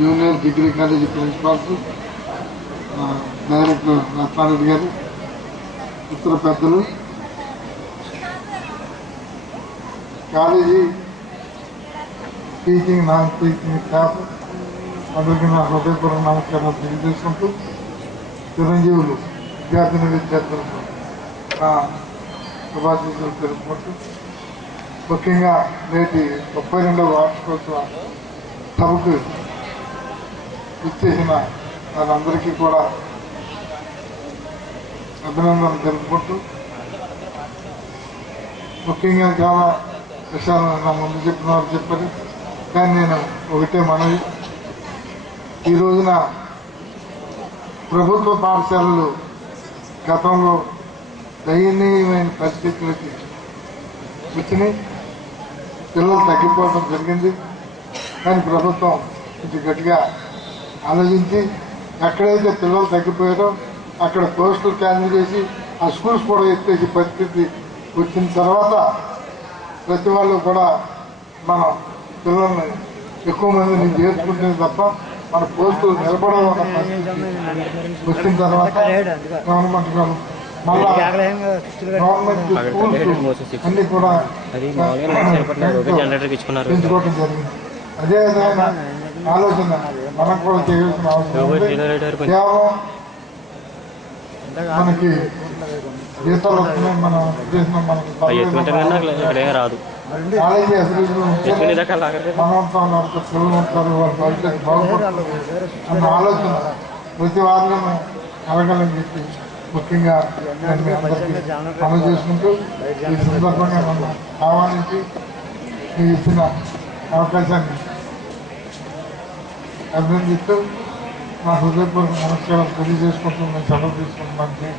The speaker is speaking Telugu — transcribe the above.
Junior degree college principals, director Ratna Reddy గారు, ఇతర పెద్దలు, college teaching non teaching staff అందరికీ నా హృదయపూర్వక నమస్కారాలు తెలియజేసుకుంటూ, చిరంజీవులు విద్యార్థులకు శుభాశీస్సులు తెలుపుకుంటూ, ముఖ్యంగా నేటి 32వ వార్షికోత్సవ సభకు ఇచ్చేసిన వారందరికీ కూడా అభినందనలు తెలుపుకుంటూ, ముఖ్యంగా చాలా విషయాలు నా ముందు చెప్పిన వారు చెప్పారు. కానీ నేను ఒకటే మనవి, ఈ రోజున ప్రభుత్వ పాఠశాలలు గతంలో దయనీయమైన పరిస్థితులకి వచ్చినాయి, పిల్లలు తగ్గిపోవడం జరిగింది. కానీ ప్రభుత్వం కొంచెం గట్టిగా ఆలోచించి ఎక్కడైతే పిల్లలు తగ్గిపోయారో అక్కడ పోస్టులు క్యాన్సిల్ చేసి ఆ స్కూల్స్ కూడా ఎత్తేసి పరిస్థితి వచ్చిన తర్వాత ప్రతి వాళ్ళు కూడా మన పిల్లల్ని ఎక్కువ మందిని చేర్చుకుంటే తప్ప మన పోస్టులు నిలబడాలన్న పరిస్థితి వచ్చిన తర్వాత గవర్నమెంట్ మళ్ళా గవర్నమెంట్ స్కూల్స్ అన్ని కూడా పెంచుకోవడం జరిగింది. అదే విధమైన ఆలోచన మనం కూడా చేయాల్సిన అవసరం ఉంది. కేవలం మనకి జీతాలు వస్తున్నాయి, మన ఉద్దేశం మనకి కాలేజీ అభివృద్ధి మనవంతంలో పిల్లలు ఉంటారు, వాళ్ళ భవిష్యత్తు బాగుపడుతుంది అన్న ఆలోచన ప్రతి వారిలో కలగాలని చెప్పి ముఖ్యంగా నేను మీ అందరికీ అమలు చేసుకుంటూ ఈ సందర్భంగా నన్ను ఆహ్వానించి మీకు ఇచ్చిన అవకాశాన్ని అభినందిస్తూ నా హృదయపూర్వక నమస్కారం తెలియజేసుకుంటూ నేను సెలవు తీసుకుంటున్నాను.